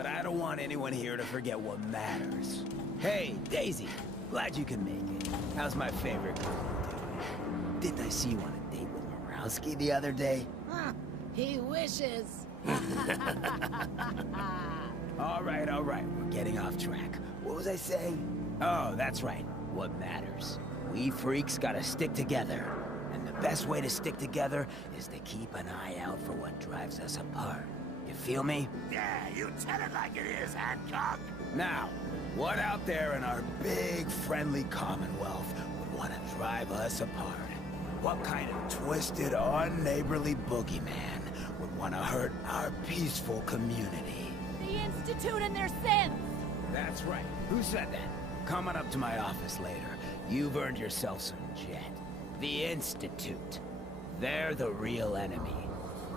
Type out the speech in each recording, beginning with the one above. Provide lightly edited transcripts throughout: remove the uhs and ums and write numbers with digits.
but I don't want anyone here to forget what matters. Hey, Daisy, glad you can make it. How's my favorite girl doing? Didn't I see you on a date with Morowski the other day? He wishes. All right, we're getting off track. What was I saying? Oh, that's right. What matters. We freaks gotta stick together. And the best way to stick together is to keep an eye out for what drives us apart. You feel me? Yeah, you tell it like it is, Hancock. Now, what out there in our big, friendly Commonwealth would want to drive us apart? What kind of twisted, unneighborly boogeyman would want to hurt our peaceful community? The Institute and their sins! That's right. Who said that? Coming up to my office later. You've earned yourself some jet. The Institute. They're the real enemy.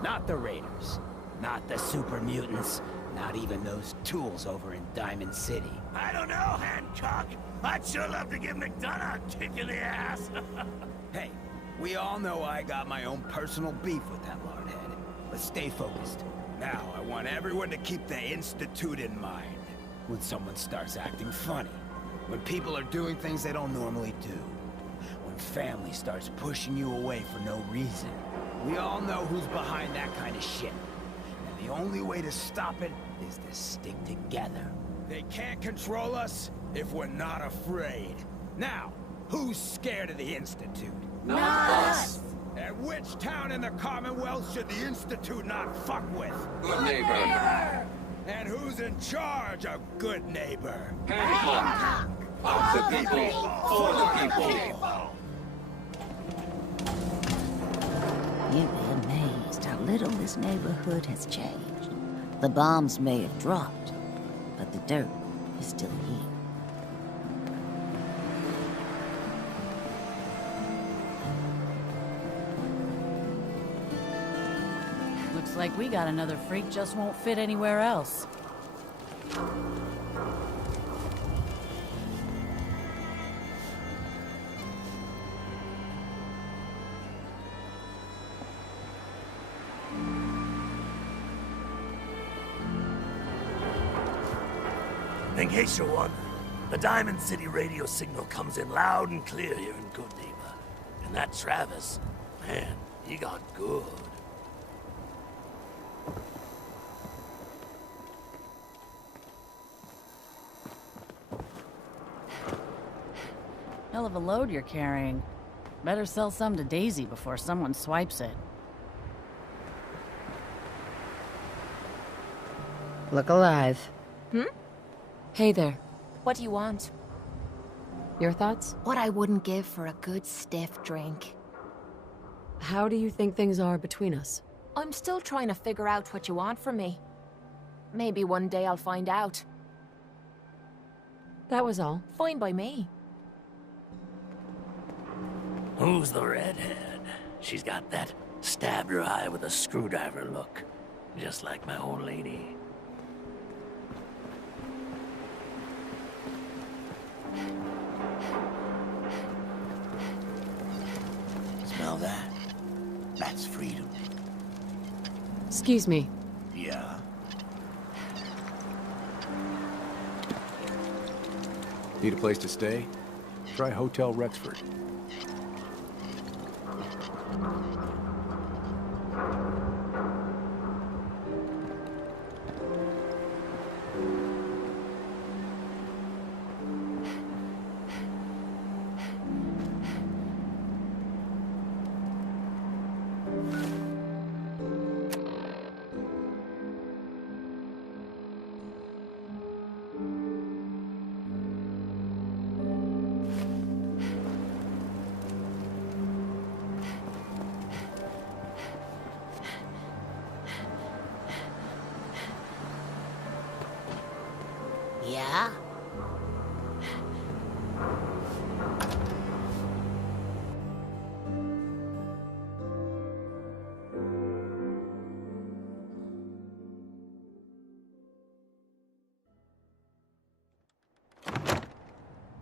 Not the Raiders. Not the super mutants. Not even those tools over in Diamond City. I don't know, Hancock. I'd sure love to give McDonough a kick in the ass. Hey, we all know I got my own personal beef with that lordhead. But stay focused. Now, I want everyone to keep the Institute in mind. When someone starts acting funny. When people are doing things they don't normally do. When family starts pushing you away for no reason. We all know who's behind that kind of shit. And the only way to stop it is to stick together. They can't control us if we're not afraid. Now, who's scared of the Institute? Not us! And which town in the Commonwealth should the Institute not fuck with? Good neighbor. And who's in charge of Good Neighbor? Hancock. Of the people, for the people. You'd be amazed how little this neighborhood has changed. The bombs may have dropped, but the dirt is still here. Looks like we got another freak just won't fit anywhere else. In case you're wondering, the Diamond City radio signal comes in loud and clear here in Good Neighbor. And that Travis, man, he got good. Hell of a load you're carrying. Better sell some to Daisy before someone swipes it. Look alive. Hey there. What do you want? Your thoughts? What I wouldn't give for a good stiff drink. How do you think things are between us? I'm still trying to figure out what you want from me. Maybe one day I'll find out. That was all. Fine by me. Who's the redhead? She's got that stab your eye with a screwdriver look. Just like my old lady. Smell that? That's freedom. Excuse me. Yeah. Need a place to stay? Try Hotel Rexford. Yeah?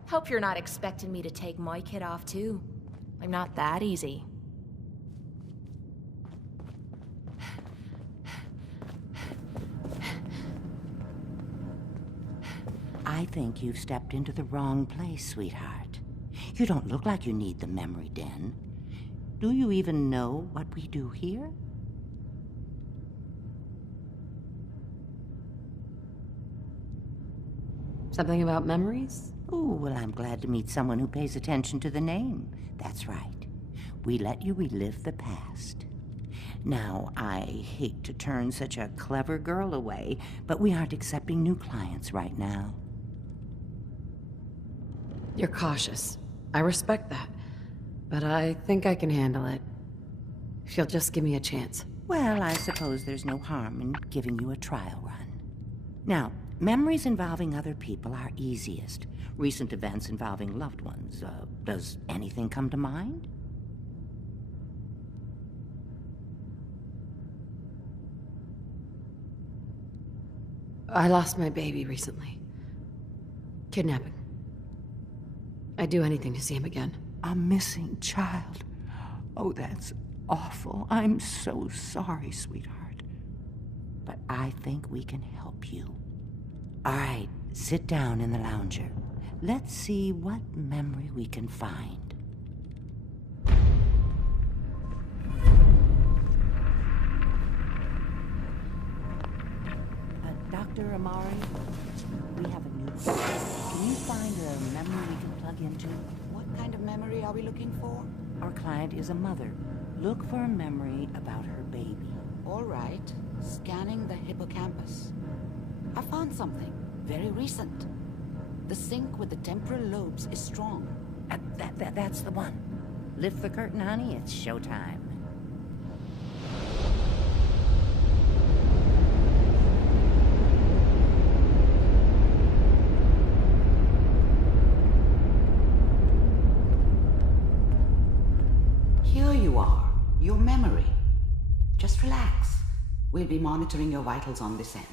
Hope you're not expecting me to take my kid off too. I'm not that easy. I think you've stepped into the wrong place, sweetheart. You don't look like you need the memory den. Do you even know what we do here? Something about memories? Oh, well, I'm glad to meet someone who pays attention to the name. That's right. We let you relive the past. Now, I hate to turn such a clever girl away, but we aren't accepting new clients right now. You're cautious. I respect that. But I think I can handle it. If you'll just give me a chance. Well, I suppose there's no harm in giving you a trial run. Now, memories involving other people are easiest. Recent events involving loved ones. Does anything come to mind? I lost my baby recently. Kidnapping. I'd do anything to see him again. A missing child. Oh, that's awful. I'm so sorry, sweetheart. But I think we can help you. All right, sit down in the lounger. Let's see what memory we can find. Dr. Amari, we have a new... Can you find a memory we can plug into? What kind of memory are we looking for? Our client is a mother. Look for a memory about her baby. All right. Scanning the hippocampus. I found something. Very recent. The sync with the temporal lobes is strong. That's the one. Lift the curtain, honey. It's showtime. Here you are. Your memory. Just relax. We'll be monitoring your vitals on this end.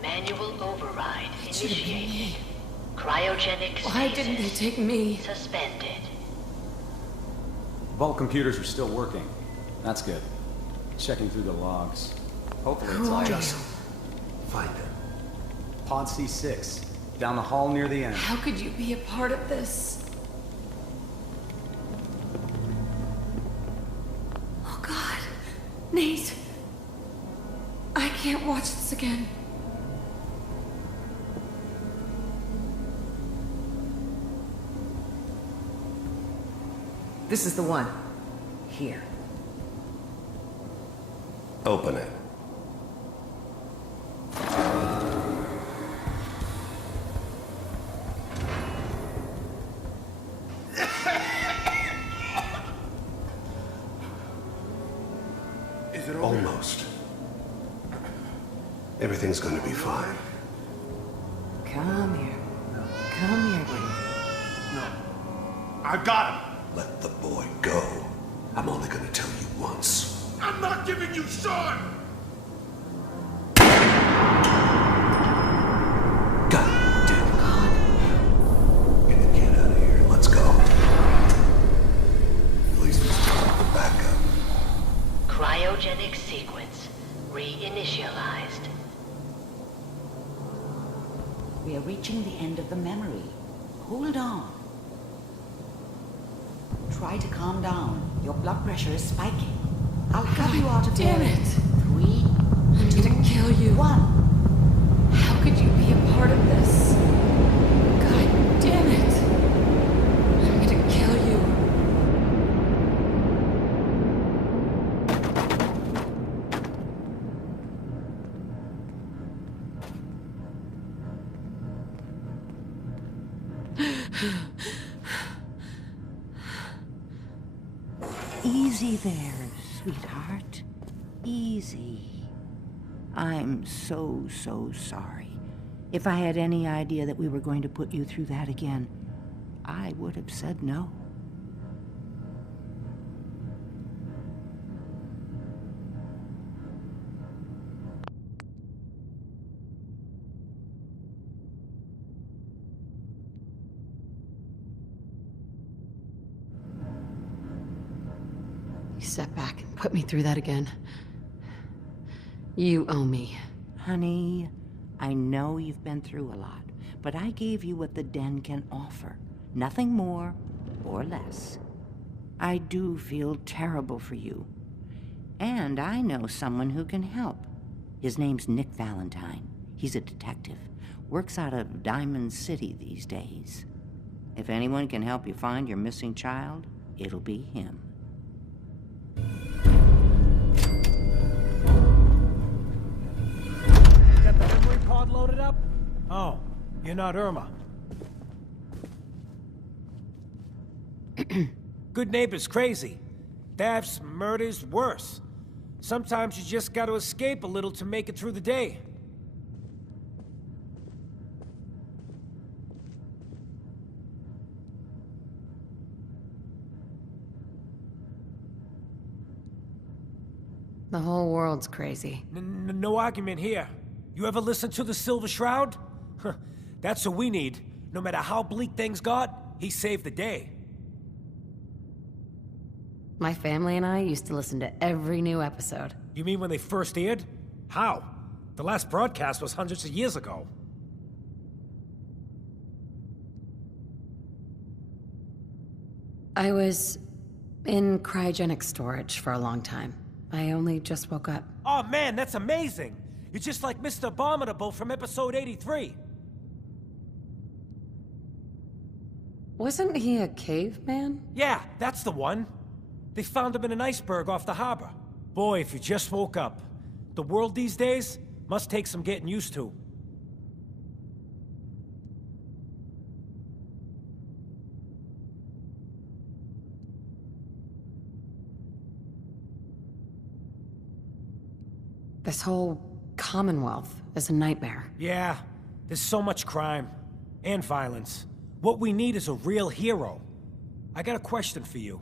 Manual override initiated. Cryogenic stasis. Why didn't they take me? Suspended. Vault computers are still working. That's good. Checking through the logs. Hopefully it's all... Just find it. Pod C6. Down the hall near the end. How could you be a part of this? Oh, God. Nate. I can't watch this again. This is the one. Here. Open it. Is it over? Almost. Everything's gonna be fine. Come here. Come here, baby. I got him. Let the boy go. I'm only gonna tell you once. I'm not giving you Sean. God damn it. God. Get the kid out of here. Let's go. At least we still have the backup. Cryogenic sequence reinitialized. We are reaching the end of the memory. Hold on. Try to calm down. Your blood pressure is spiking. I'll have you out of there. Damn it. 3, I'm 2, gonna kill you. 1. How could you be a part of this? God damn it. I'm gonna kill you. Easy there, sweetheart. Easy. I'm so sorry. If I had any idea that we were going to put you through that again, I would have said no. You sat back and put me through that again. You owe me. Honey, I know you've been through a lot, but I gave you what the Den can offer. Nothing more or less. I do feel terrible for you. And I know someone who can help. His name's Nick Valentine. He's a detective. Works out of Diamond City these days. If anyone can help you find your missing child, it'll be him. Got the memory pod loaded up? Oh, you're not Irma. Good neighbor's crazy. Thefts, murders, worse. Sometimes you just gotta escape a little to make it through the day. The whole world's crazy. No argument here. You ever listen to the Silver Shroud? Huh, that's what we need. No matter how bleak things got, he saved the day. My family and I used to listen to every new episode. You mean when they first aired? How? The last broadcast was hundreds of years ago. I was in cryogenic storage for a long time. I only just woke up. Oh man, that's amazing! You're just like Mr. Abominable from episode 83. Wasn't he a caveman? Yeah, that's the one. They found him in an iceberg off the harbor. Boy, if you just woke up. The world these days must take some getting used to. This whole Commonwealth is a nightmare. Yeah, there's so much crime. And violence. What we need is a real hero. I got a question for you.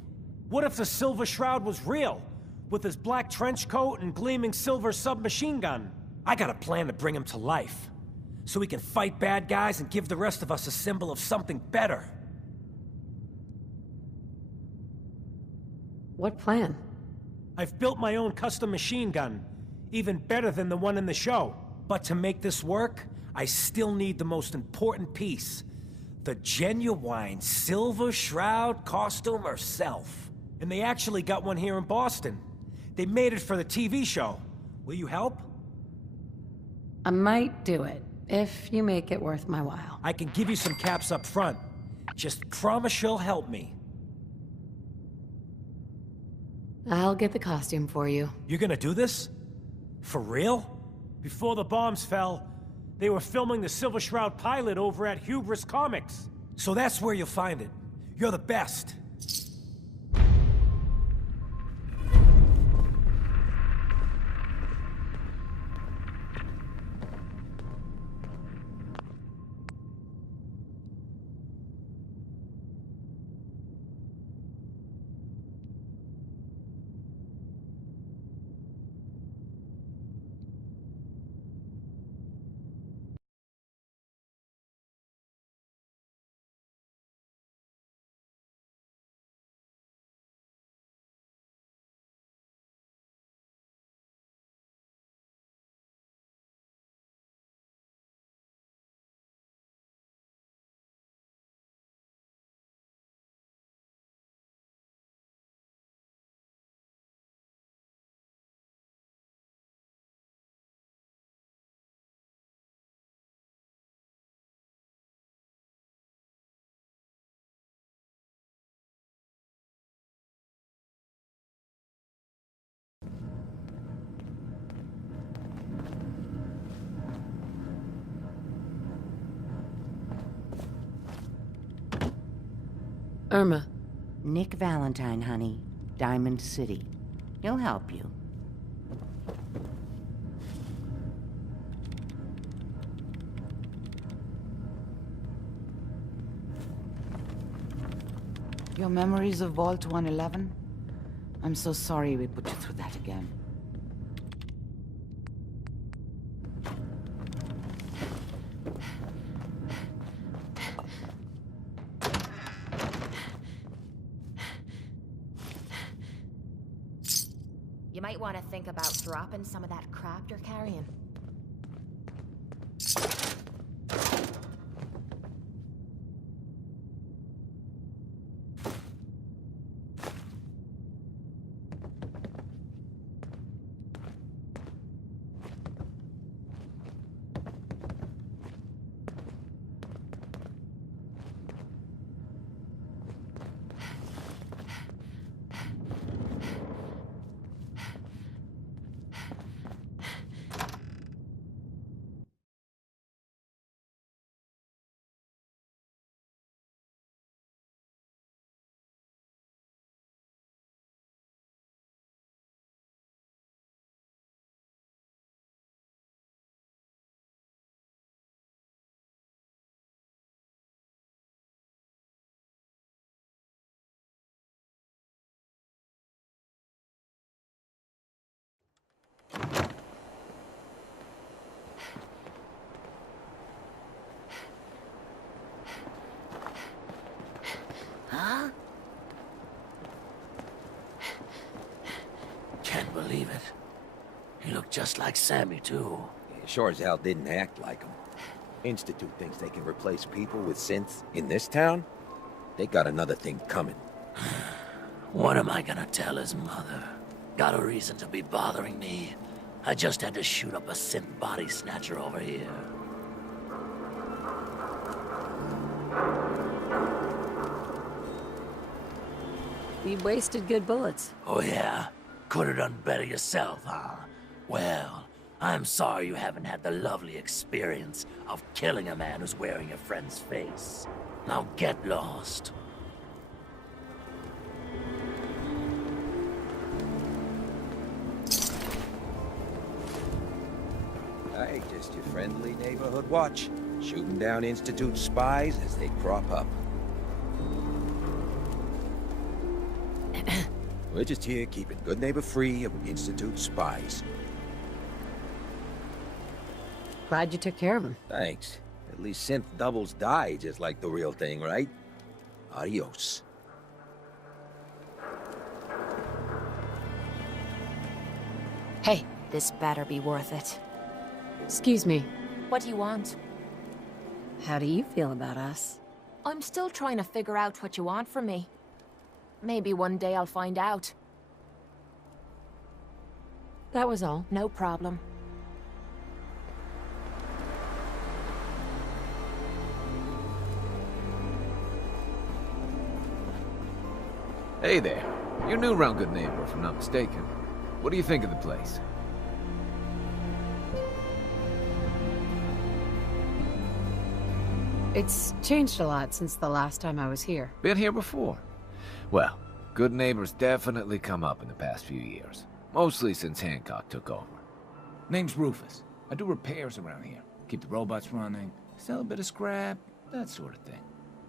What if the Silver Shroud was real? With his black trench coat and gleaming silver submachine gun? I got a plan to bring him to life. So we can fight bad guys and give the rest of us a symbol of something better. What plan? I've built my own custom machine gun. Even better than the one in the show. But to make this work, I still need the most important piece. The genuine Silver Shroud costume herself. And they actually got one here in Boston. They made it for the TV show. Will you help? I might do it, if you make it worth my while. I can give you some caps up front. Just promise you'll help me. I'll get the costume for you. You're gonna do this? For real? Before the bombs fell, they were filming the Silver Shroud pilot over at Hubris Comics. So that's where you'll find it. You're the best. Irma. Nick Valentine, honey. Diamond City. He'll help you. Your memories of Vault 111? I'm so sorry we put you through that again. You might want to think about dropping some of that crap you're carrying. Huh? Can't believe it. He looked just like Sammy, too. Yeah, sure as hell didn't act like him. Institute thinks they can replace people with synths in this town? They got another thing coming. What am I gonna tell his mother? Got a reason to be bothering me. I just had to shoot up a synth body snatcher over here. You wasted good bullets. Oh yeah? Could have done better yourself, huh? Well, I'm sorry you haven't had the lovely experience of killing a man who's wearing your friend's face. Now get lost. Hey, just your friendly neighborhood watch. Shooting down Institute spies as they crop up. We're just here keeping good neighbor free of Institute spies. Glad you took care of him. Thanks. At least synth doubles die just like the real thing, right? Adios. Hey, this better be worth it. Excuse me. What do you want? How do you feel about us? I'm still trying to figure out what you want from me. Maybe one day I'll find out. That was all. No problem. Hey there. You're new around Good Neighbor, if I'm not mistaken. What do you think of the place? It's changed a lot since the last time I was here. Been here before? Well, Good Neighbor's definitely come up in the past few years. Mostly since Hancock took over. Name's Rufus. I do repairs around here. Keep the robots running, sell a bit of scrap, that sort of thing.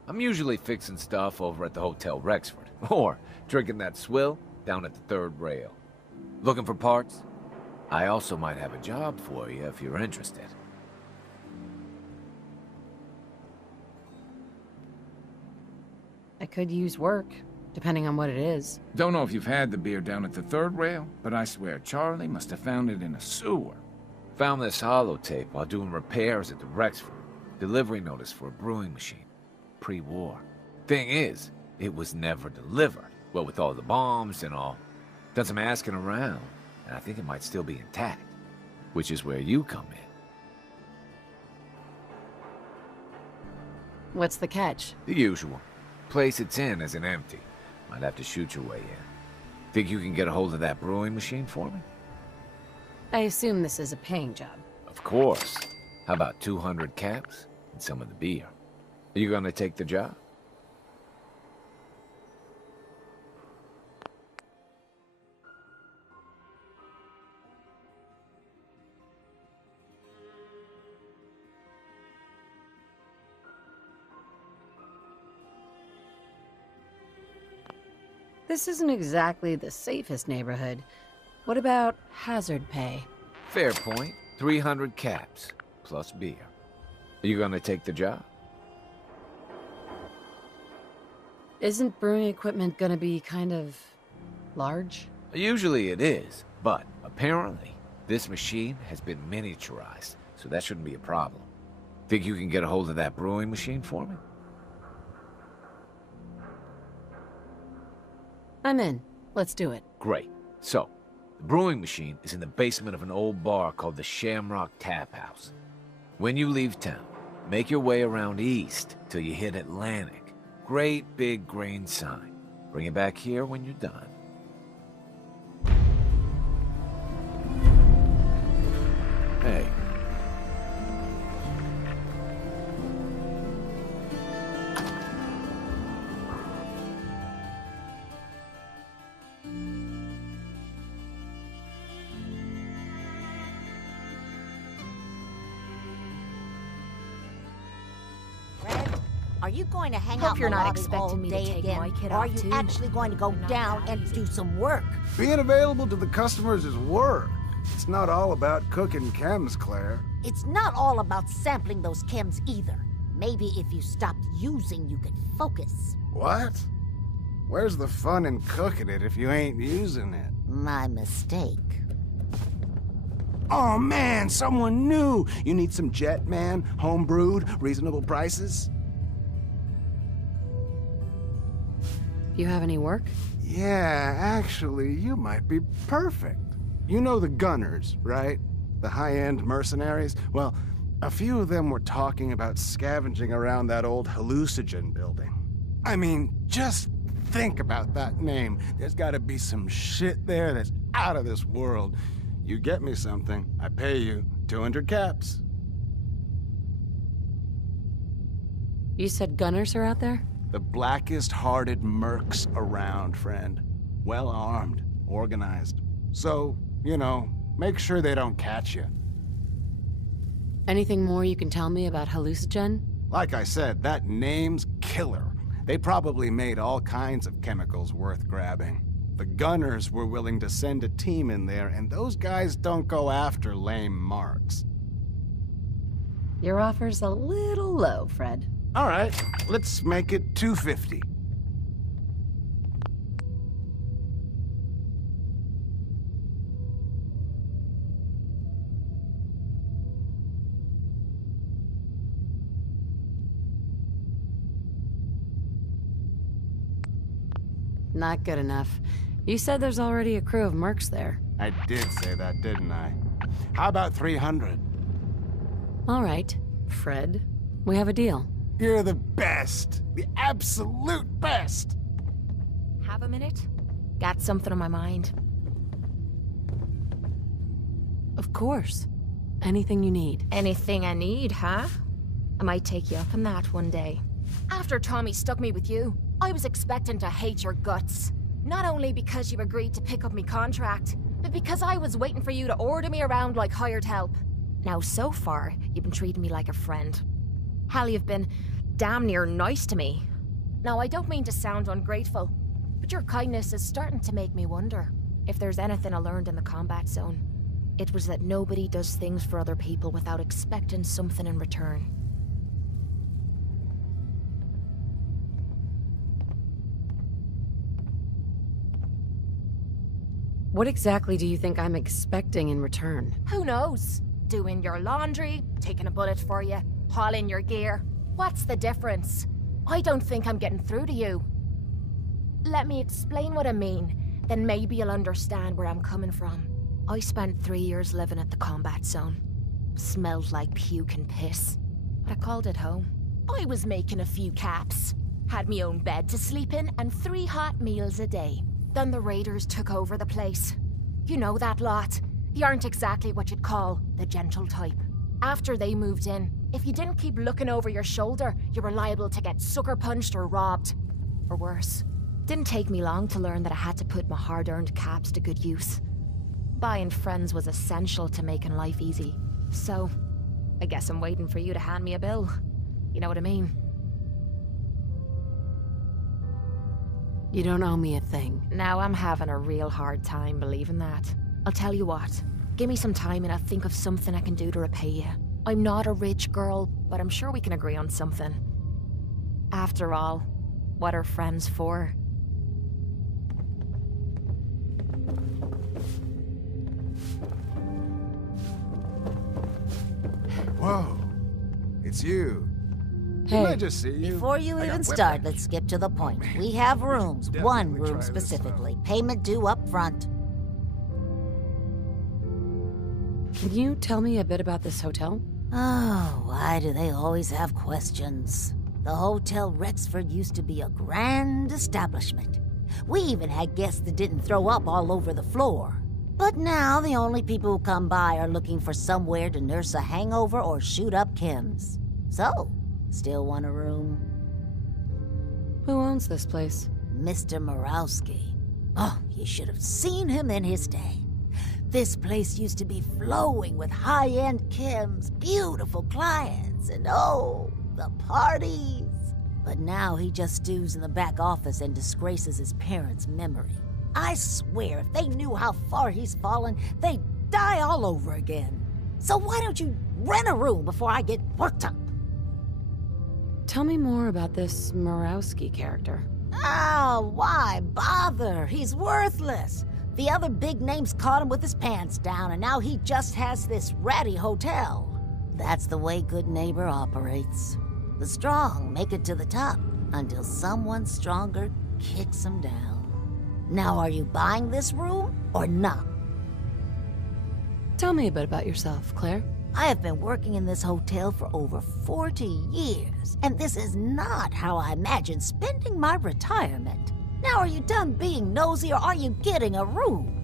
I'm usually fixing stuff over at the Hotel Rexford, or drinking that swill down at the third rail. Looking for parts? I also might have a job for you if you're interested. I could use work, depending on what it is. Don't know if you've had the beer down at the third rail, but I swear Charlie must have found it in a sewer. Found this holotape while doing repairs at the Rexford. Delivery notice for a brewing machine. Pre-war. Thing is, it was never delivered. Well, with all the bombs and all. Done some asking around, and I think it might still be intact. Which is where you come in. What's the catch? The usual. Place it's in isn't empty. Might have to shoot your way in. Think you can get a hold of that brewing machine for me? I assume this is a paying job. Of course. How about 200 caps and some of the beer? Are you gonna take the job? This isn't exactly the safest neighborhood. What about hazard pay? Fair point. 300 caps, plus beer. Are you gonna take the job? Isn't brewing equipment gonna be kind of large? Usually it is, But apparently, this machine has been miniaturized, so that shouldn't be a problem. Think you can get a hold of that brewing machine for me? I'm in. Let's do it. Great. So, the brewing machine is in the basement of an old bar called the Shamrock Tap House. When you leave town, make your way around east till you hit Atlantic. Great big green sign. Bring it back here when you're done. Hey. Are you going to hang Hope out you're in the not lobby all expecting me to day take again? my kid Or are off, you too? actually going to go down and do some work? Being available to the customers is work. It's not all about cooking chems, Claire. It's not all about sampling those chems either. Maybe if you stopped using, you could focus. What? Where's the fun in cooking it if you ain't using it? My mistake. Oh man, someone new! You need some Jet Man, home-brewed, reasonable prices? You have any work? Yeah, actually, you might be perfect. You know the Gunners, right? The high-end mercenaries? Well, a few of them were talking about scavenging around that old hallucinogen building. I mean, just think about that name. There's gotta be some shit there that's out of this world. You get me something, I pay you 200 caps. You said Gunners are out there? The blackest-hearted mercs around, friend. Well-armed, organized. So, you know, make sure they don't catch you. Anything more you can tell me about hallucinogen? Like I said, that name's killer. They probably made all kinds of chemicals worth grabbing. The Gunners were willing to send a team in there, and those guys don't go after lame marks. Your offer's a little low, Fred. All right, let's make it 250. Not good enough. You said there's already a crew of mercs there. I did say that, didn't I? How about 300? All right, Fred. We have a deal. You're the best. The absolute best. Have a minute? Got something on my mind. Of course. Anything you need. Anything I need, huh? I might take you up on that one day. After Tommy stuck me with you, I was expecting to hate your guts. Not only because you agreed to pick up me contract, but because I was waiting for you to order me around like hired help. Now, so far, you've been treating me like a friend. Hell, you've been damn near nice to me. Now, I don't mean to sound ungrateful, but your kindness is starting to make me wonder if there's anything I learned in the combat zone. It was that nobody does things for other people without expecting something in return. What exactly do you think I'm expecting in return? Who knows? Doing your laundry, taking a bullet for you, hauling your gear. What's the difference? I don't think I'm getting through to you. Let me explain what I mean, then maybe you'll understand where I'm coming from. I spent 3 years living at the combat zone. Smelled like puke and piss, but I called it home. I was making a few caps, had me own bed to sleep in, and 3 hot meals a day. Then the raiders took over the place. You know that lot. They aren't exactly what you'd call the gentle type. After they moved in, if you didn't keep looking over your shoulder, you were liable to get sucker punched or robbed. Or worse. Didn't take me long to learn that I had to put my hard-earned caps to good use. Buying friends was essential to making life easy. So, I guess I'm waiting for you to hand me a bill. You know what I mean? You don't owe me a thing. Now I'm having a real hard time believing that. I'll tell you what. Give me some time and I'll think of something I can do to repay you. I'm not a rich girl, but I'm sure we can agree on something. After all, what are friends for? Whoa. It's you. Hey. Didn't I just see you? Before you even start, let's skip to the point. We have rooms, one room specifically. Payment due up front. Can you tell me a bit about this hotel? Oh, why do they always have questions? The Hotel Rexford used to be a grand establishment. We even had guests that didn't throw up all over the floor. But now the only people who come by are looking for somewhere to nurse a hangover or shoot up chems. So, still want a room? Who owns this place? Mr. Murawski. Oh, you should have seen him in his day. This place used to be flowing with high-end chems, beautiful clients, and oh, the parties. But now he just stews in the back office and disgraces his parents' memory. I swear, if they knew how far he's fallen, they'd die all over again. So why don't you rent a room before I get worked up? Tell me more about this Murawski character. Oh, why bother? He's worthless. The other big names caught him with his pants down, and now he just has this ratty hotel. That's the way Good Neighbor operates. The strong make it to the top until someone stronger kicks them down. Now, are you buying this room or not? Tell me a bit about yourself, Claire. I have been working in this hotel for over 40 years, and this is not how I imagine spending my retirement. Now, are you done being nosy, or are you getting a room?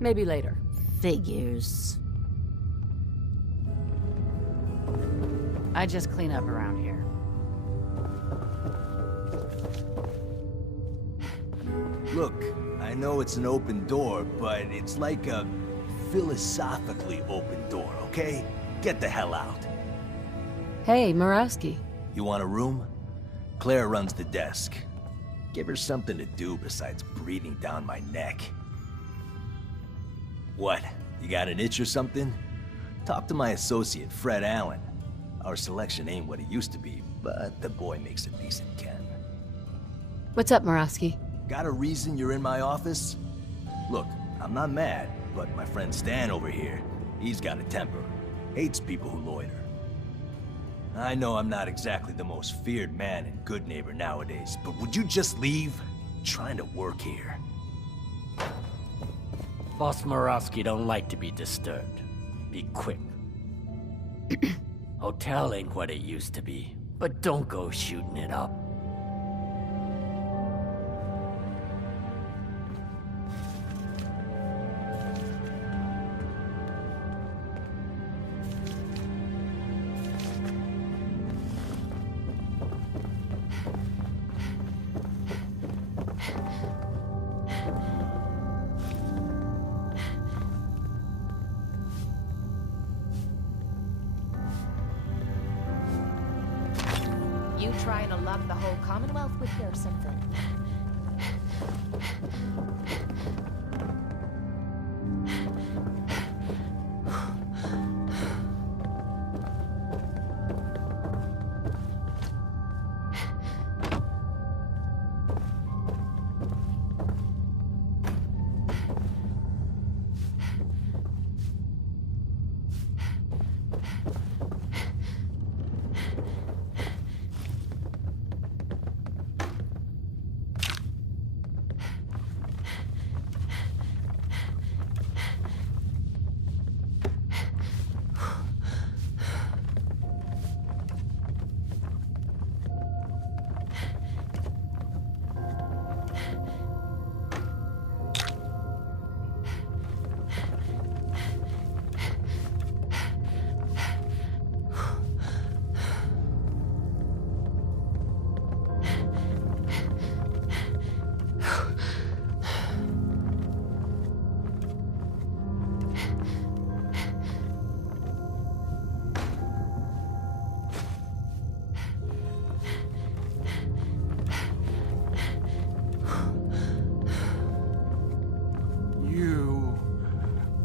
Maybe later. Figures. I just clean up around here. Look, I know it's an open door, but it's like a philosophically open door, okay? Get the hell out. Hey, Murawski. You want a room? Claire runs the desk. Give her something to do besides breathing down my neck. What? You got an itch or something? Talk to my associate, Fred Allen. Our selection ain't what it used to be, but the boy makes a decent Ken. What's up, Murawski? Got a reason you're in my office? Look, I'm not mad, but my friend Stan over here, he's got a temper. Hates people who loiter. I know I'm not exactly the most feared man in Good Neighbor nowadays, but would you just leave? I'm trying to work here. Boss Murawski don't like to be disturbed. Be quick. Hotel ain't what it used to be, but don't go shooting it up. You trying to lock the whole Commonwealth with you or something?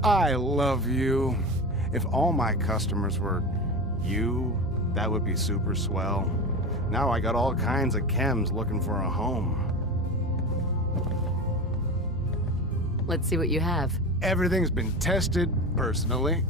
I love you. If all my customers were you, that would be super swell. Now I got all kinds of chems looking for a home. Let's see what you have. Everything's been tested, personally.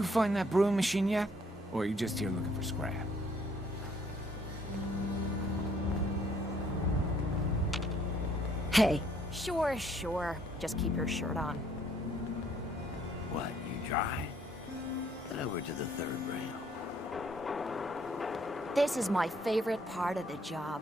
You find that brewing machine yet? Or are you just here looking for scrap? Hey. Sure, sure. Just keep your shirt on. What, you dry? Head over to the third rail. This is my favorite part of the job.